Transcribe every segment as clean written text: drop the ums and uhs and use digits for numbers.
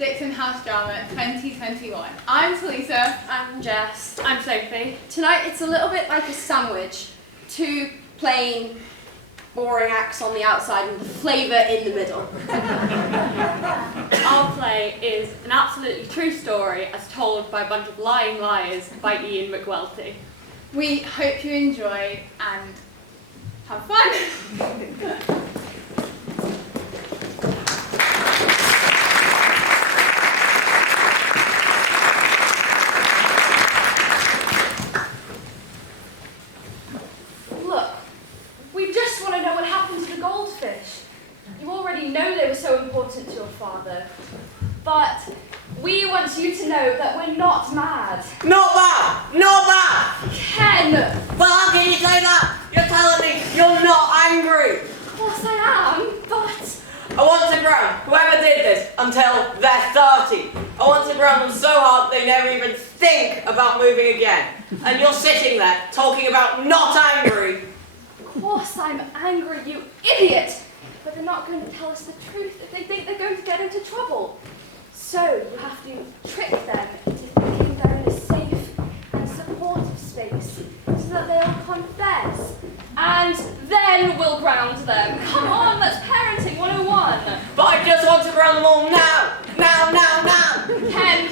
Dickson House Drama 2021. I'm Talisa. I'm Jess. I'm Sophie. Tonight it's a little bit like a sandwich. Two plain, boring acts on the outside and the flavour in the middle. Our play is an absolutely true story as told by a bunch of lying liars by Ian McWelty. We hope you enjoy and have fun. Look, we just want to know what happened to the goldfish. You already know they were so important to your father. But we want you to know that we're not mad. Not bad! Not bad! Ken! Well, how can you say that? You're telling me you're not angry. Of course I am, but... I want to ground whoever did this until they're 30. I want to ground them so hard they never even think about moving again. And you're sitting there talking about not angry. Of course I'm angry, you idiot! But they're not going to tell us the truth if they think they're going to get into trouble. So you have to trick them into thinking they're in a safe and supportive space so that they'll confess. And then we'll ground them. Come on, that's parenting 101. But I just want to ground them all now. Now, now, now. Ken,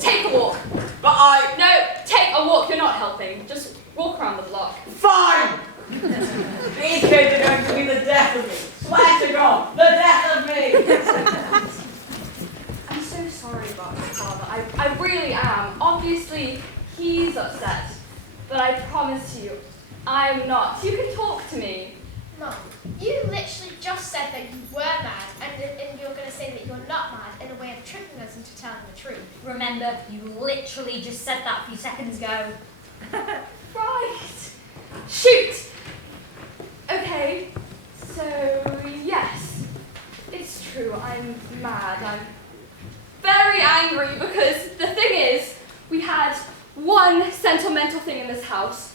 take a walk. But No, take a walk. You're not helping. Just walk around the block. Fine! These kids are going to be the death of me. Swear to God, the death of me. I'm so sorry about my father. I really am. Obviously, he's upset. But I promise you, I'm not. You can talk to me. Mum, you literally just said that you were mad, and you're going to say that you're not mad in a way of tricking us into telling the truth. Remember, you literally just said that a few seconds ago. Right. Shoot! Okay, so yes, it's true, I'm mad. I'm very angry because the thing is, we had one sentimental thing in this house.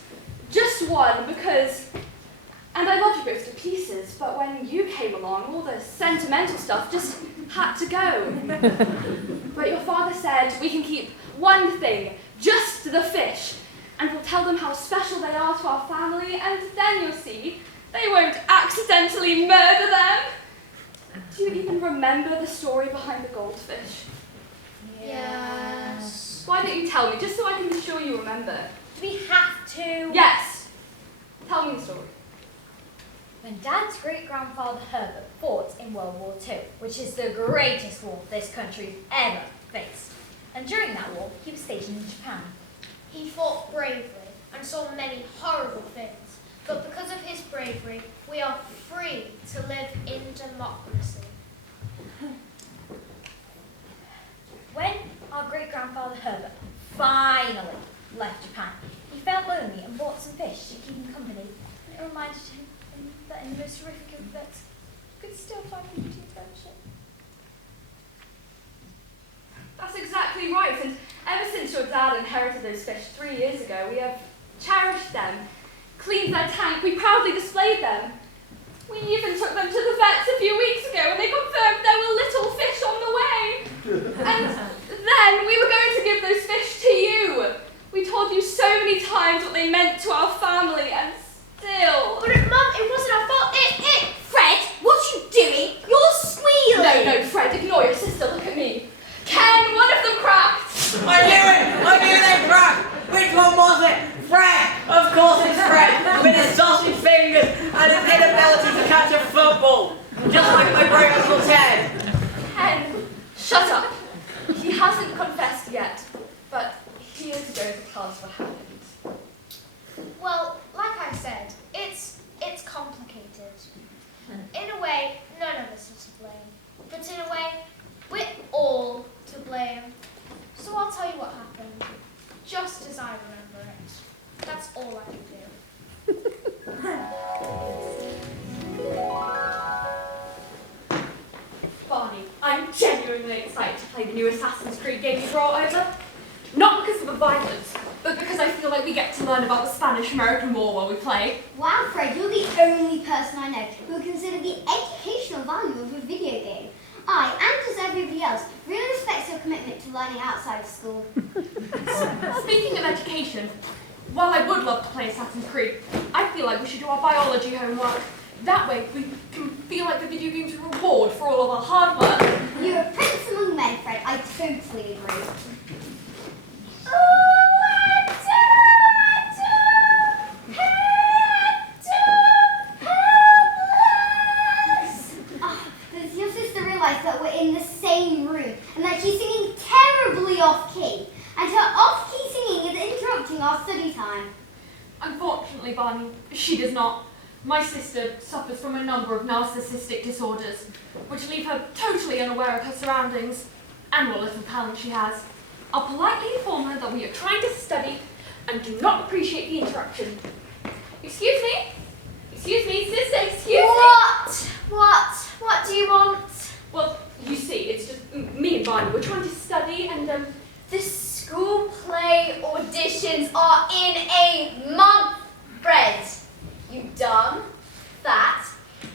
Just one, because, and I love you both to pieces, but when you came along, all the sentimental stuff just had to go. But your father said we can keep one thing, just the fish, and we'll tell them how special they are to our family, and then you'll see, they won't accidentally murder them. Do you even remember the story behind the goldfish? Yes. Why don't you tell me, just so I can be sure you remember? Do we have to? Yes. Tell me the story. When Dad's great-grandfather Herbert fought in World War II, which is the greatest war this country's ever faced. And during that war, he was stationed in Japan. He fought bravely and saw many horrible things, but because of his bravery, we are free to live in democracy. When our great-grandfather Herbert finally left Japan, he felt lonely and bought some fish to keep him company. And it reminded him that in the most horrific of events, he could still find beauty in friendship. That's exactly right, and ever since your dad inherited those fish 3 years ago, we have cherished them, cleaned their tank, we proudly displayed them. We even took them to the vets a few weeks ago and they confirmed there were little fish on the way. And then we were going to give those fish to you. We told you so many times what they meant to our family, and still... But Mum, it wasn't our fault. Fred, what are you doing? You're squealing! No, Fred, ignore your sister, look at me. Ken, one of them cracked! I knew it! I knew they cracked! Which one was it? Fred! Of course it's Fred! With his sausage fingers and his inability to catch a football! Just like my great Uncle Ted! Ken, shut up. He hasn't confessed yet, but he is going to tell us what happened. Well, like I said, it's complicated. In a way, none of us are to blame. But in a way, we're all to blame. So I'll tell you what happened, just as I remember it. That's all I can do. Barney, I'm genuinely excited to play the new Assassin's Creed game you brought over. Not because of the violence, but because I feel like we get to learn about the Spanish-American War while we play. Wow, Fred, you're the only person I know who would consider the educational value of a video game. I, and as everybody else, really respect learning outside of school. Speaking of education, while I would love to play Assassin's Creed, I feel like we should do our biology homework. That way we can feel like the video game's a reward for all of our hard work. You're a prince among men, Fred. I totally agree. Does your sister realise that we're in the same room and that she's singing terribly off-key? And her off-key singing is interrupting our study time. Unfortunately, Barney, she does not. My sister suffers from a number of narcissistic disorders, which leave her totally unaware of her surroundings and what little talent she has. I'll politely inform her that we are trying to study and do not appreciate the interruption. Excuse me? Excuse me, sister, excuse me? What do you want? Well, you see, it's just me and Barney. We're trying to study and, The school play auditions are in a month, Fred. You dumb, fat,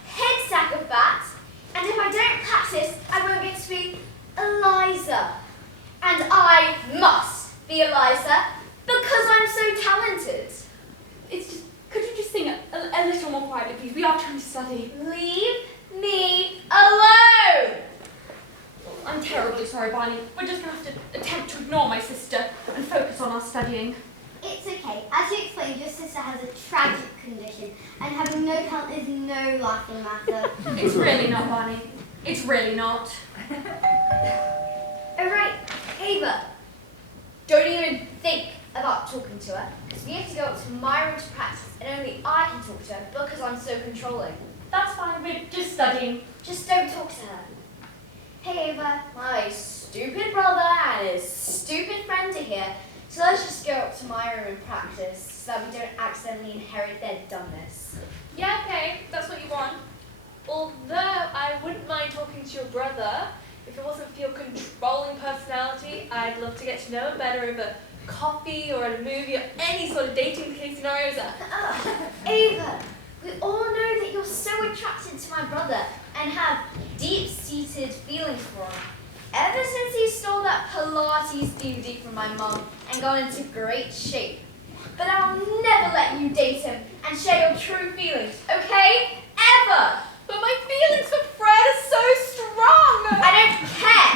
head sack of fat, and if I don't practice, I won't get to be Eliza. And I must be Eliza because I'm so talented. it's just, could you just sing a little more quietly, please? We are trying to study. Leave me alone! I'm terribly sorry, Barney. We're just going to have to attempt to ignore my sister and focus on our studying. It's okay. As you explained, your sister has a tragic condition, and having no talent is no laughing matter. It's really not, Barney. It's really not. Alright, Ava. Don't even think about talking to her, because we have to go up to my room to practice, and only I can talk to her because I'm so controlling. That's fine. We're just studying. Just don't talk to her. Hey Ava, my stupid brother and his stupid friend are here, so let's just go up to my room and practice so that we don't accidentally inherit their dumbness. Yeah, okay, that's what you want. Although I wouldn't mind talking to your brother. If it wasn't for your controlling personality, I'd love to get to know him better over coffee or at a movie or any sort of dating case scenarios. Ava, we all know that you're so attracted to my brother and have deep-seated feelings for him. Ever since he stole that Pilates DVD from my mum and got into great shape. But I'll never let you date him and share your true feelings, okay? Ever! But my feelings for Fred are so strong! I don't care!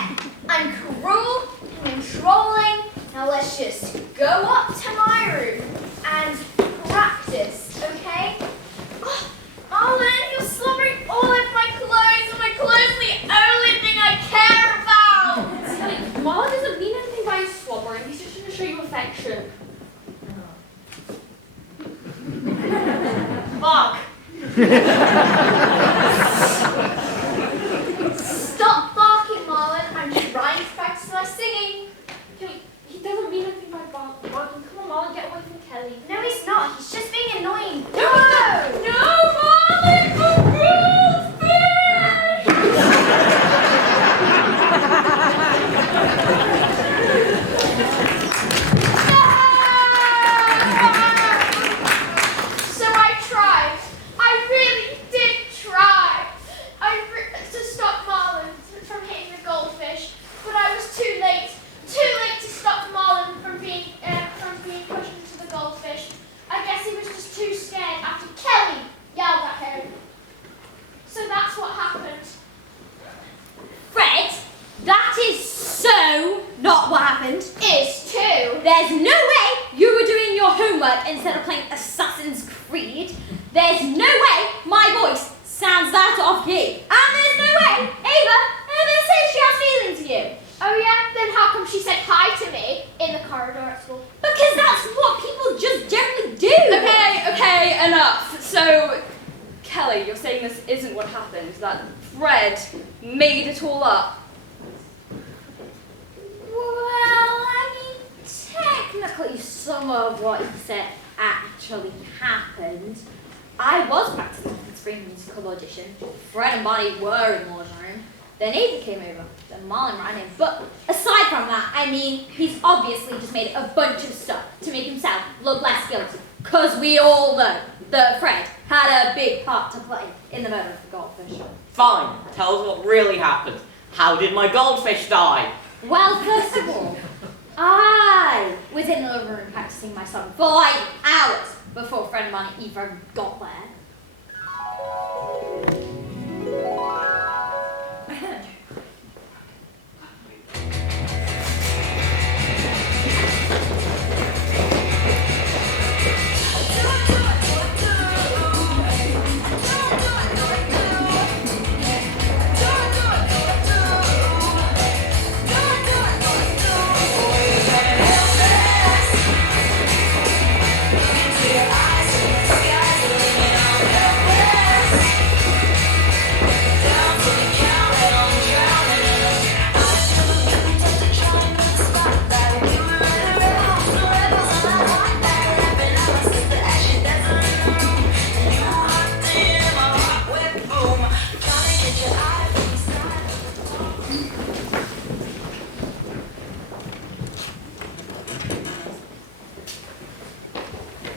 I'm cruel and controlling. Now let's just go up to my room and practice, okay? Oh, Marlon, you're slobbering all over my clothes, and my clothes are the only thing I care about! Marlon doesn't mean anything by his slobbering. He's just trying to show you affection. Fuck! Stop barking, Marlon. I'm trying to practice my singing. He doesn't mean anything by barking. Come on, Marlon, get away from Kelly. No, he's not. He's just being annoying. No, Marlon, the So I tried. I really did try. To stop Marlon from hitting the goldfish, but I was too late. Too late to stop Marlon from being pushed into the goldfish. I guess he was just too scared after Kelly yelled at him. So that's what happened. Fred, that is so not what happened. Is too. There's no way you were doing your homework instead of playing Assassin's Creed. There's no way my voice sounds that off key. And there's no way Ava ever says she has feelings for you. Oh yeah? Then how come she said hi to me in the corridor at school? Because that's what people just generally do. Okay, enough. So, Kelly, you're saying this isn't what happened, that Fred made it all up. Well, I mean, technically some of what he said actually happened. I was practicing for the spring musical audition. Fred and Bonnie were in the living room. Then Ava came over. Then Marlon ran in. But aside from that, I mean, he's obviously just made a bunch of stuff to make himself look less guilty. Because we all know that Fred had a big part to play in the murder of the goldfish. Fine, tell us what really happened. How did my goldfish die? Well, first of all, I was in the living room practicing my song for like hours before a friend of mine even got there.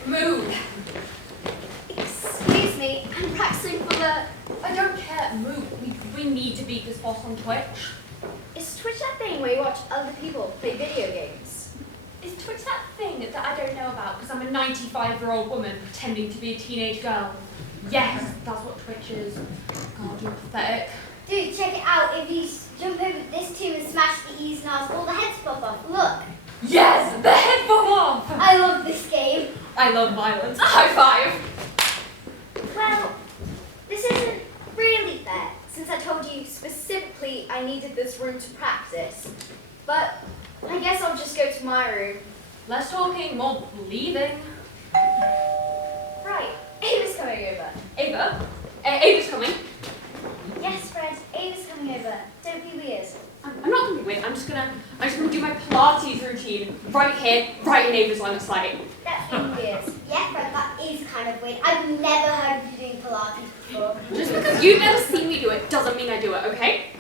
Move. Excuse me, I'm practicing for the... I don't care. Move. We need to beat this boss on Twitch. Is Twitch that thing where you watch other people play video games? Is Twitch that thing that I don't know about because I'm a 95-year-old woman pretending to be a teenage girl? Yes, that's what Twitch is. God, you're pathetic. Dude, check it out. If you jump over this tube and smash the E's and R's, all the heads pop off. Look. Yes, the head fall off. I love this game. I love violence. High five. Well, this isn't really fair, since I told you specifically I needed this room to practice. But I guess I'll just go to my room. Less talking, more leaving. Right, Ava's coming over. Ava? Ava's coming. Yes, Fred, Ava's coming over. Don't be weird. I'm not gonna be weird. I'm just gonna do my Pilates routine right here, right in Ava's line of sight. That's being weird. Yeah, Fred, that is kind of weird. I've never heard of you doing Pilates before. Just because you've never seen me do it doesn't mean I do it, okay?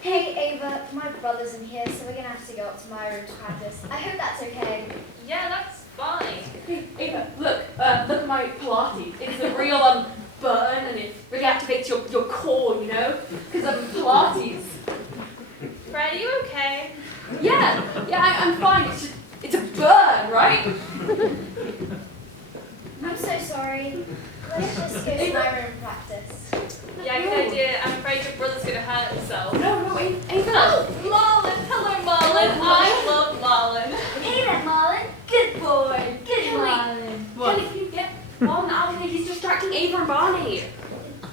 Hey, Ava, my brother's in here, so we're gonna have to go up to my room to practice. I hope that's okay. Yeah, that's fine. Hey, Ava, look at my Pilates. It's a real burn and it really activates your core, you know? Because I'm Pilates. Fred, are you okay? Yeah, I'm fine. It's a burn, right? I'm so sorry. Let's just go to my room and practice. Yeah, good idea. I'm afraid your brother's gonna hurt himself. No, Ava. Oh, Marlon! Hello, Marlon! I love Marlon. Hey there, Marlon. Good boy. Good Can we- Marlon. Can you get Marlon out of here? He's distracting Ava and Barney.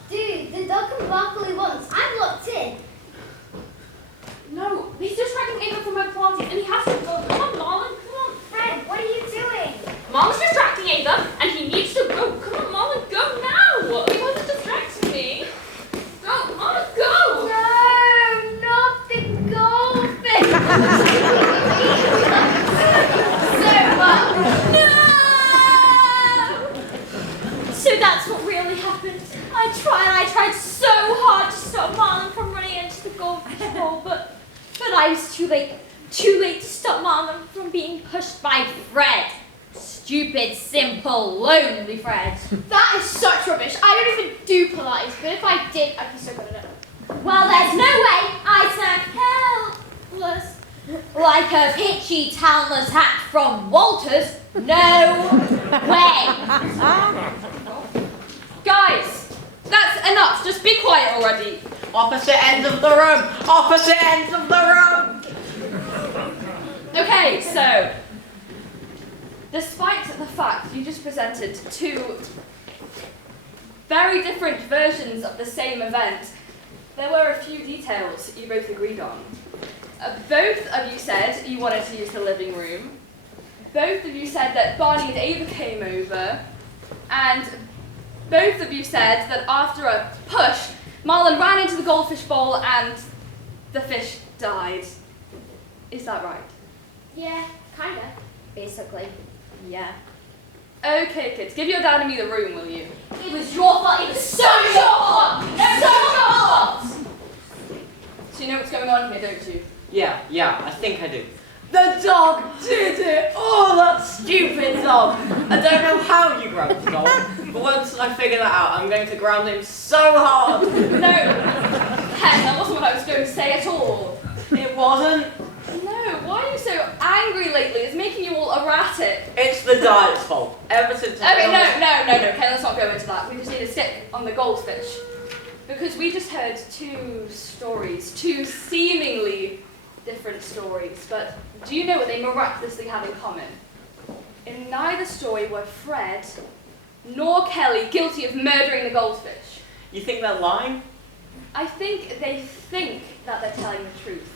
Dude, the dog can bark all he wants. I'm locked in. No, he's distracting Ava from her Pilates and he has to go. Come on, Marlon. Come on. Fred, what are you doing? Marlon's distracting Ava and he needs to go. Come on, Marlon, go now. He wasn't distracting me. Go, Marlon, go. No, not the goldfish. So that's what really happened. I tried so hard to stop Marlon from running into the goldfish bowl, but I was too late to stop Marlon from being pushed by Fred. Stupid, simple, lonely Fred. That is such rubbish. I don't even do Pilates, but if I did, I'd be so good at it. Well, there's no way I stand helpless like a pitchy, talentless hack from Walters. No way. Guys, that's enough. Just be quiet already. Opposite ends of the room! Opposite ends of the room! Okay, so despite the fact you just presented two very different versions of the same event, there were a few details you both agreed on. Both of you said you wanted to use the living room. Both of you said that Barney and Ava came over. And both of you said that after a push, Marlon ran into the goldfish bowl and the fish died. Is that right? Yeah, kinda. Basically. Yeah. Okay, kids, give your dad and me the room, will you? It was your fault. It was so your fault. It was so your fault. So you know what's going on here, don't you? Yeah, I think I do. The dog did it! Oh, that stupid dog! I don't know how you grabbed the dog, but once I figure that out, I'm going to ground him so hard! No, heck, that wasn't what I was going to say at all. It wasn't? angry lately. It's making you all erratic. It's the diet's fault. Ever since Okay, no. Okay, let's not go into that. We just need to stick on the goldfish. Because we just heard two stories, two seemingly different stories. But do you know what they miraculously have in common? In neither story were Fred nor Kelly guilty of murdering the goldfish. You think they're lying? I think they think that they're telling the truth.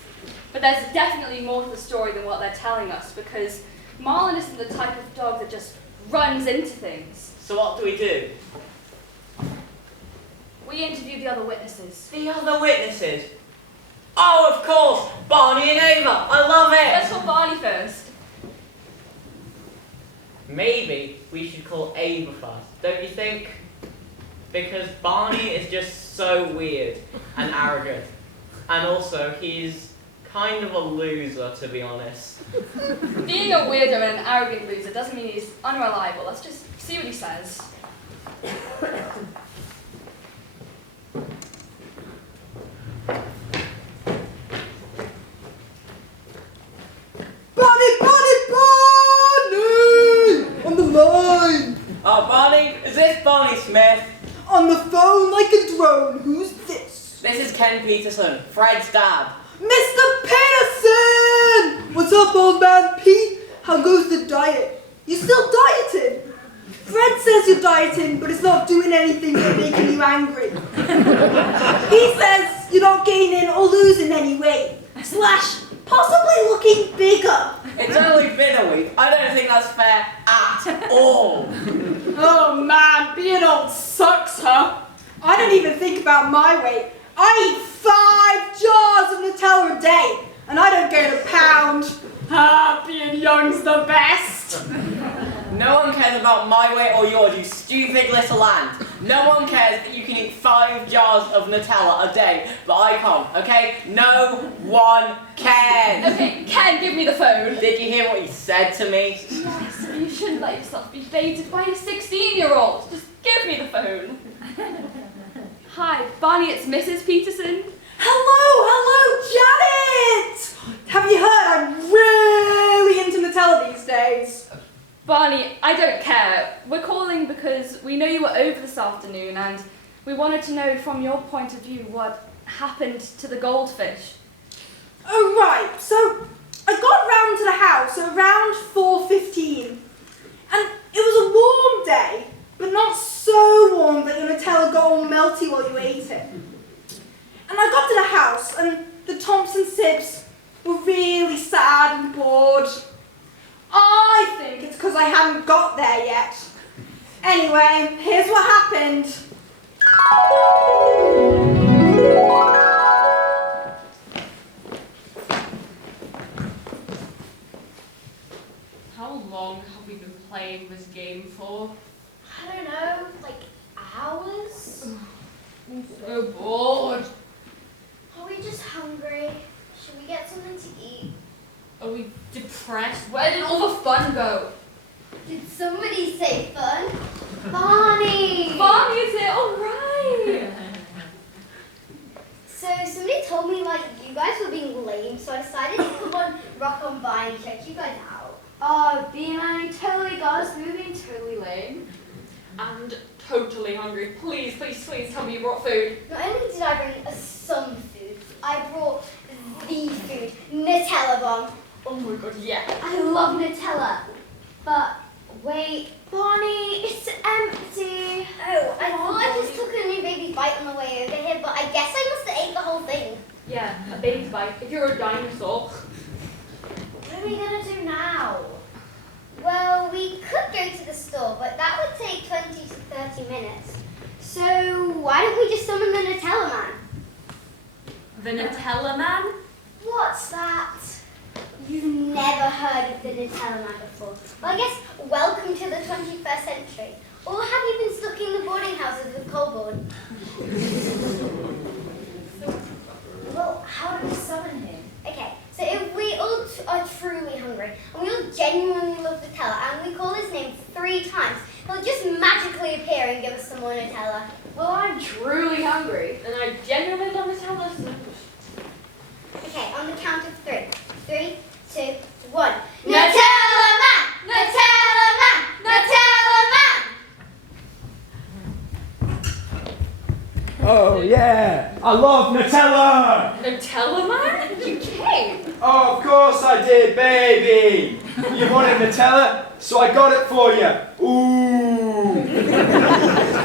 But there's definitely more to the story than what they're telling us, because Marlon isn't the type of dog that just runs into things. So what do we do? We interview the other witnesses. The other witnesses? Oh, of course! Barney and Ava! I love Let's it! call Barney first. Maybe we should call Ava first, don't you think? Because Barney is just so weird and arrogant. And also, he's kind of a loser, to be honest. Being a weirdo and an arrogant loser doesn't mean he's unreliable. Let's just see what he says. Barney! On the line! Oh, Barney? Is this Barney Smith? On the phone like a drone. Who's this? This is Ken Peterson, Fred's dad. Mr. Peterson! What's up, old man Pete? How goes the diet? You still dieting? Fred says you're dieting, but it's not doing anything but making you angry. He says you're not gaining or losing any weight. / possibly looking bigger. It's only been a week. I don't think that's fair at all. Oh man, being old sucks, huh? I don't even think about my weight. I eat 5 jars of Nutella a day, and I don't gain a pound. Being young's the best. No one cares about my weight or yours, you stupid little ant. No one cares that you can eat 5 jars of Nutella a day, but I can't, okay? No one cares. Okay, Ken, give me the phone. Did you hear what he said to me? Yes, you shouldn't let yourself be baited by a 16-year-old. Just give me the phone. Hi, Barney, it's Mrs. Peterson. Hello, Janet! Have you heard I'm really into Nutella these days? Barney, I don't care. We're calling because we know you were over this afternoon and we wanted to know from your point of view what happened to the goldfish. Oh, right. So, I got round to the house around 4:15. And it was a warm day, but not so warm that your Nutella got all melty while you ate it. And I got to the house and the Thompson Sibs were really sad and bored. I think it's because I hadn't got there yet. Anyway, here's what happened. How long have we been playing this game for? I don't know, like hours? I'm so bored. Are we just hungry? Should we get something to eat? Are we depressed? Where did all the fun go? Did somebody say fun? Barney! Barney is here, all right. So somebody told me like you guys were being lame, so I decided to come on Rock on By and check you guys out. Oh, Bean, totally got us moving, totally lame. And totally hungry. Please, please, please tell me you brought food. Not only did I bring some food, I brought the food, Nutella bomb. Oh my god, yeah. I love Nutella. But wait, Barney, it's empty. Oh, I thought I just took a new baby bite on the way over here, but I guess I must have ate the whole thing. Yeah, a baby bite. If you're a dinosaur. What are we gonna do now? Well, we could go to the store, but that would take 20 to 30 minutes. So why don't we just summon the Nutella Man? The Nutella Man? What's that? You've never heard of the Nutella Man before. Well, I guess welcome to the 21st century. Or have you been stuck in the boarding houses with Colborne? Well, how do we summon him? Okay, so if we all are truly hungry, and we all genuinely love Nutella, and we call his name 3 times, he'll just magically appear and give us some more Nutella. Well, I'm truly hungry, and I genuinely love Nutella. Okay, on the count of 3. 3, 2, 1. I love Nutella! Nutella man? You came? Oh, of course I did, baby! You wanted Nutella, so I got it for you. Ooh!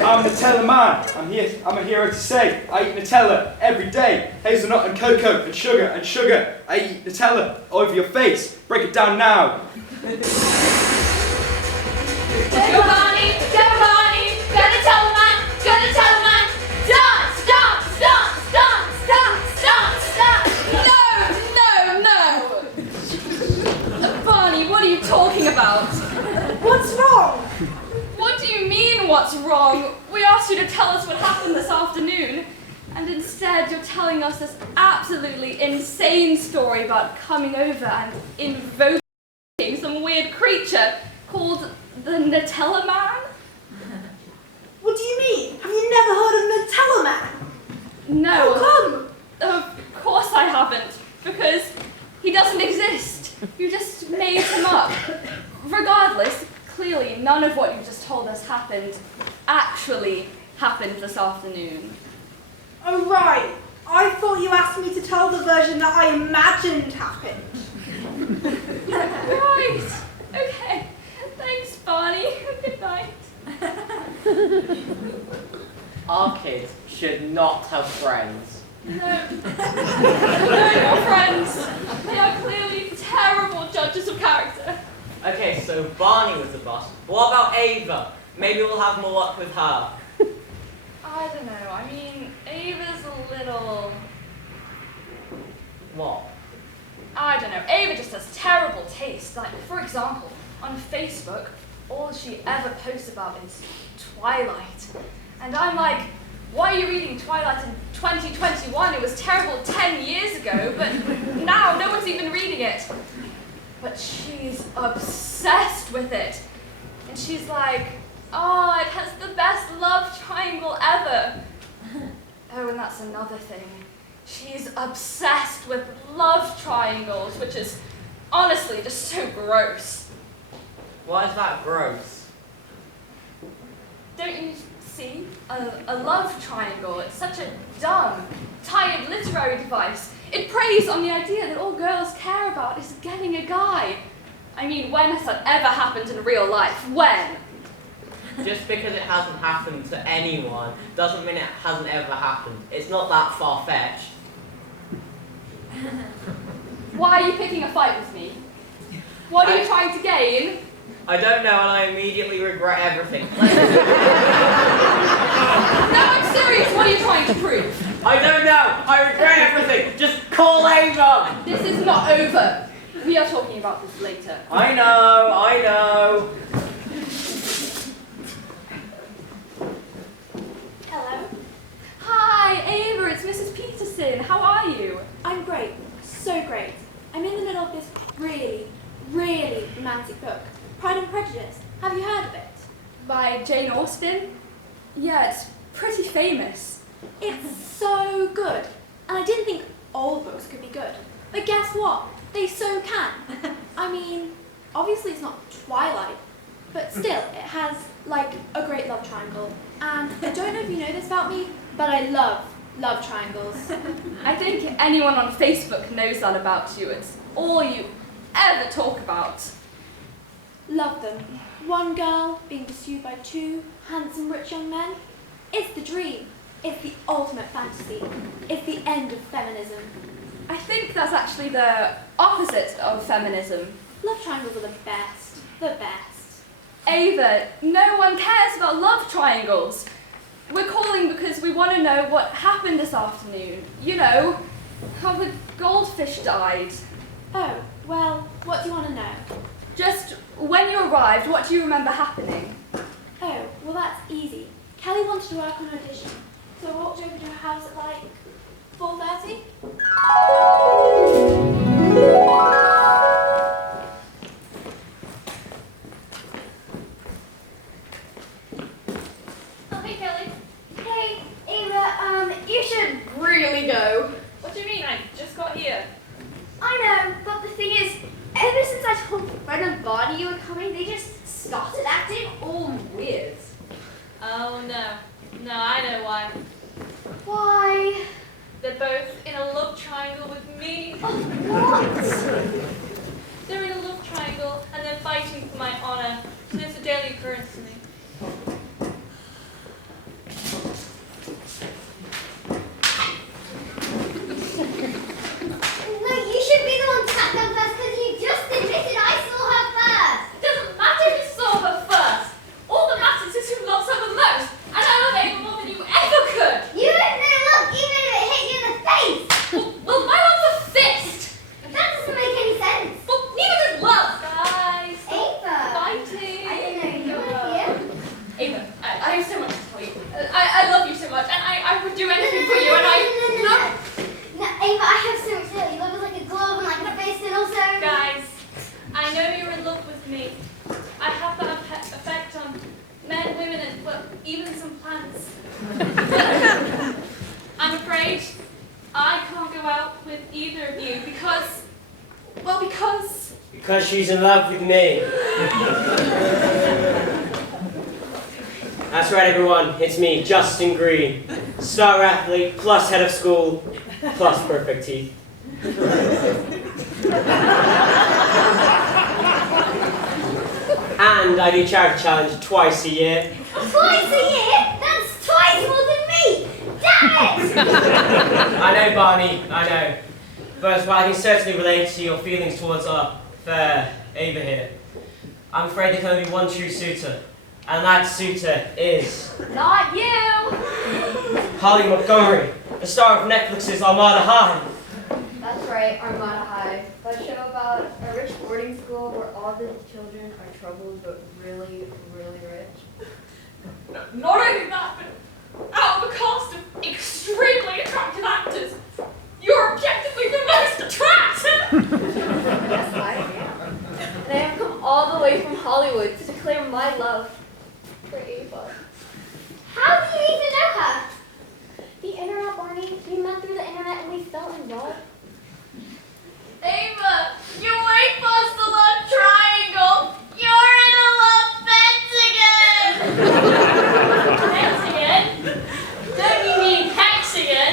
I'm Nutella man. I'm here to say I eat Nutella every day. Hazelnut and cocoa and sugar. I eat Nutella over your face. Break it down now. Go Barney! Go Barney! Go Nutella man! Go Nutella man! Dance! Dance! Dance! Dance! Dance! Dance! No! Barney, what are you talking about? What's wrong? What do you mean, what's wrong? We asked you to tell us what happened this afternoon, and instead you're telling us this absolutely insane story about coming over and invoking some weird creature called the Nutella Man? What do you mean? Have you never heard of Nutella Man? No. How come? Of course I haven't, because he doesn't exist. You just made him up. Regardless, clearly none of what you just told us actually happened this afternoon. Oh, right. I thought you asked me to tell the version that I imagined happened. Right. Okay. Thanks, Barney. Good night. Our kids should not have friends. No. No more friends. They are clearly terrible judges of character. Okay, so Barney was the boss. What about Ava? Maybe we'll have more luck with her. I don't know. I mean, Ava's a little... What? I don't know. Ava just has terrible taste. Like, for example, on Facebook, all she ever posts about is Twilight. And I'm like, why are you reading Twilight in 2021? It was terrible 10 years ago, but now no one's even reading it. But she's obsessed with it. And she's like, oh, it has the best love triangle ever. Oh, and that's another thing. She's obsessed with love triangles, which is honestly just so gross. Why is that gross? Don't you see? A love triangle. It's such a dumb, tired literary device. It preys on the idea that all girls care about is getting a guy. I mean, when has that ever happened in real life? When? Just because it hasn't happened to anyone doesn't mean it hasn't ever happened. It's not that far-fetched. Why are you picking a fight with me? What are you trying to gain? I don't know, and I immediately regret everything. No, I'm serious. What are you trying to prove? I don't know. I regret everything. Just call Ava. This is not over. We are talking about this later. I know. Hello. Hi, Ava. It's Mrs. Peterson. How are you? I'm great. So great. I'm in the middle of this really, really romantic book. Pride and Prejudice. Have you heard of it? By Jane Austen? Yeah, it's pretty famous. It's so good. And I didn't think all books could be good. But guess what? They so can. I mean, obviously it's not Twilight, but still, it has, like, a great love triangle. And I don't know if you know this about me, but I love love triangles. I think anyone on Facebook knows that about you. It's all you ever talk about. Love them. One girl being pursued by two handsome, rich young men. It's the dream. It's the ultimate fantasy. It's the end of feminism. I think that's actually the opposite of feminism. Love triangles are the best. The best. Ava, no one cares about love triangles. We're calling because we want to know what happened this afternoon. You know, how the goldfish died. Oh, well, what do you want to know? Just when you arrived, what do you remember happening? Oh, well, that's easy. Kelly wanted to work on an audition, so I walked over to her house at like 4:30. Oh, hey, Kelly. Hey, Ava, you should really go. What do you mean? I just got here. I know, but the thing is, ever since I told Fred and Barney you were coming, they just started acting all weird. Oh no. No, I know why. Why? out with either of you because... Because she's in love with me. That's right, everyone. It's me, Justin Green. Star athlete, plus head of school, plus perfect teeth. And I do charity challenge twice a year. Twice a year? That's twice more than me! Damn it! I know, Barney, I know. But while I can certainly relate to your feelings towards our fair Ava here, I'm afraid there can only be one true suitor. And that suitor is... Not you! Holly Montgomery, the star of Netflix's Armada High. That's right, Armada High. That show about a rich boarding school where all the children are troubled but really, really rich. Not only that, but out of a cast of extremely attractive actors, you're objectively the most attractive! Yes, I am. And I have come all the way from Hollywood to declare my love for Ava. How do you even know her? The internet, Barney. We met through the internet and we fell in love. Ava, you wait for us to love triangle. You're in a love pentagon. Hexagon? Don't you mean hexagon?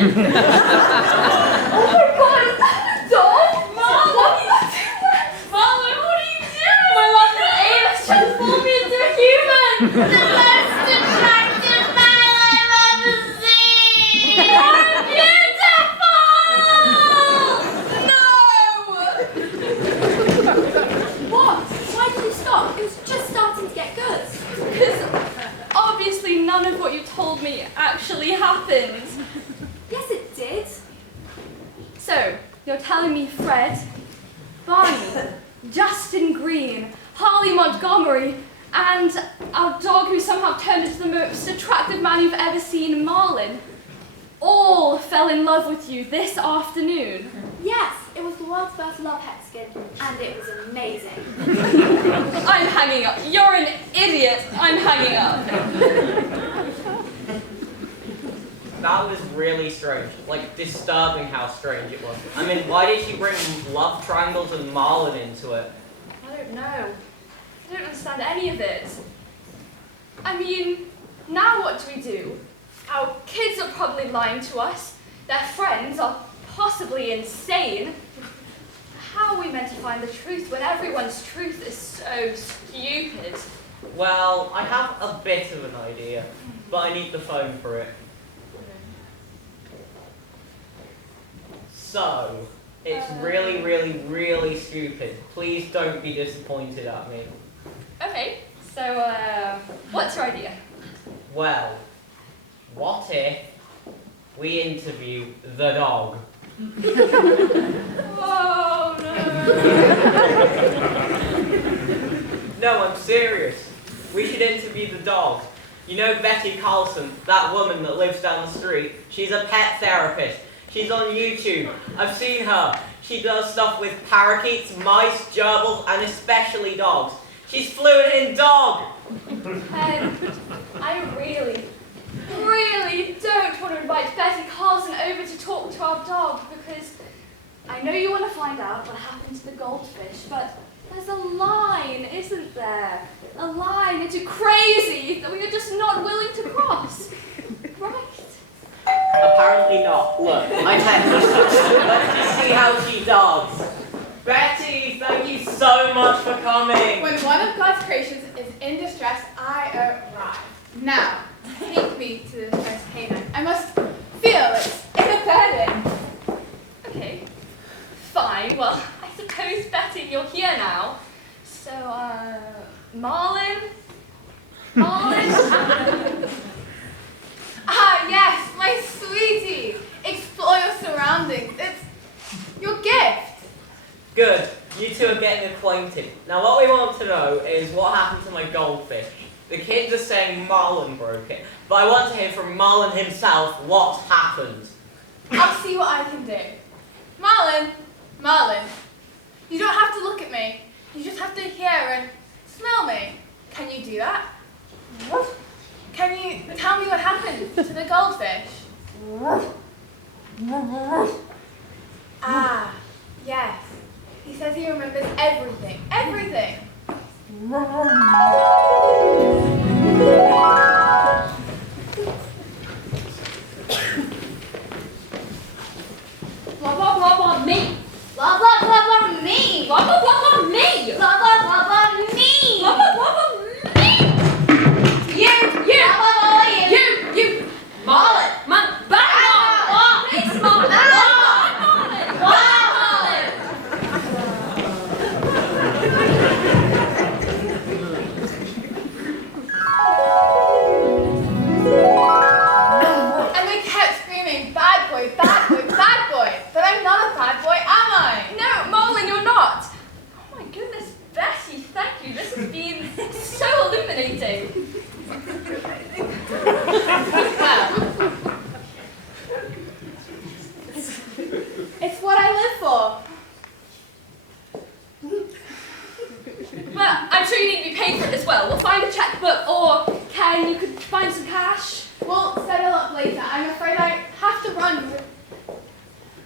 Oh my god, is that a dog? Mom, what are you doing? Marlon, what are you doing? My love for Ava's transformed me into a human! The most attractive man I've ever seen. You're beautiful! What? Why did you stop? It was just starting to get good. Because obviously none of what you told me actually happened. Yes, it did. So, you're telling me Fred, Barney, Justin Green, Harley Montgomery, and our dog who somehow turned into the most attractive man you've ever seen, Marlin, all fell in love with you this afternoon. Yes, it was the world's first love hexagon, and it was amazing. I'm hanging up. You're an idiot. I'm hanging up. That was really strange. Like, disturbing how strange it was. I mean, why did she bring love triangles and Marlin into it? I don't know. I don't understand any of it. I mean, now what do we do? Our kids are probably lying to us. Their friends are possibly insane. How are we meant to find the truth when everyone's truth is so stupid? Well, I have a bit of an idea, but I need the phone for it. So, it's really, really, really stupid. Please don't be disappointed at me. Okay, so, what's your idea? Well, what if we interview the dog? Oh, no. No, I'm serious. We should interview the dog. You know Betty Carlson, that woman that lives down the street? She's a pet therapist. She's on YouTube. I've seen her. She does stuff with parakeets, mice, gerbils, and especially dogs. She's fluent in dog. I really don't want to invite Betty Carlson over to talk to our dog because I know you want to find out what happened to the goldfish, but there's a line, isn't there? A line into crazy that we are just not willing to cross. Right? Apparently not. Look, I met her. Let's just see how she does. Betty, thank you so much for coming. When one of God's creations is in distress, I arrive. Now, take me to the distressed canine. I must feel its inner burden. Okay. Fine. Well, I suppose, Betty, you're here now. So, Marlin? Ah, yes, my sweetie. Explore your surroundings. It's your gift. Good. You two are getting acquainted. Now what we want to know is what happened to my goldfish. The kids are saying Marlin broke it, but I want to hear from Marlin himself what happened. I'll see what I can do. Marlin, you don't have to look at me. You just have to hear and smell me. Can you do that? Can you tell me what happened to the goldfish? Ah, yes. He says he remembers everything. Everything. Blah blah blah blah me. Blah blah blah blah me. Blah blah blah blah me. Blah blah blah blah me. Blah blah blah blah me. You. Blah blah blah you. You. Marlon. Man. Bang Marlon. What? It's Marlon. Why Marlon? Why Marlon? And they kept screaming, bad boy, bad boy, bad boy. But I'm not a bad boy, am I? No, Marlon, you're not. Oh my goodness, Betty, thank you. This has been so illuminating. Well, it's what I live for. But I'm sure you need to be paid for it as well. We'll find a checkbook, or Ken, you could find some cash. We'll settle up later. I'm afraid I have to run.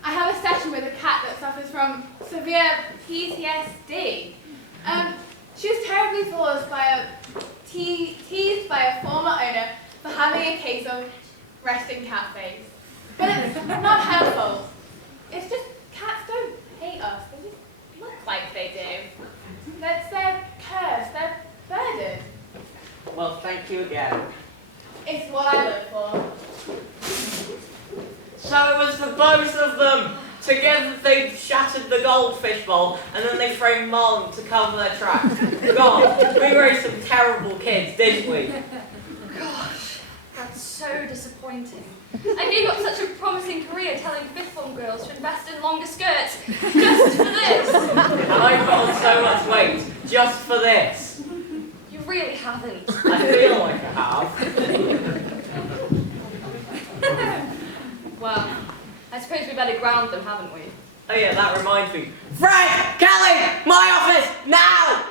I have a session with a cat that suffers from severe PTSD. She was terribly teased by a former owner for having a case of resting cat face. But it's not her fault. It's just cats don't hate us. They just look like they do. That's their curse, their burden. Well, thank you again. It's what I live for. So it was for both of them. Together they shattered the goldfish bowl, and then they framed Marlon to cover their tracks. God, we raised some terrible kids, didn't we? Gosh, that's so disappointing. I gave up such a promising career telling fifth form girls to invest in longer skirts just for this. And I put on so much weight just for this. You really haven't. I feel like I have. Well, I suppose we better ground them, haven't we? Oh yeah, that reminds me. Fred! Kelly! My office! Now!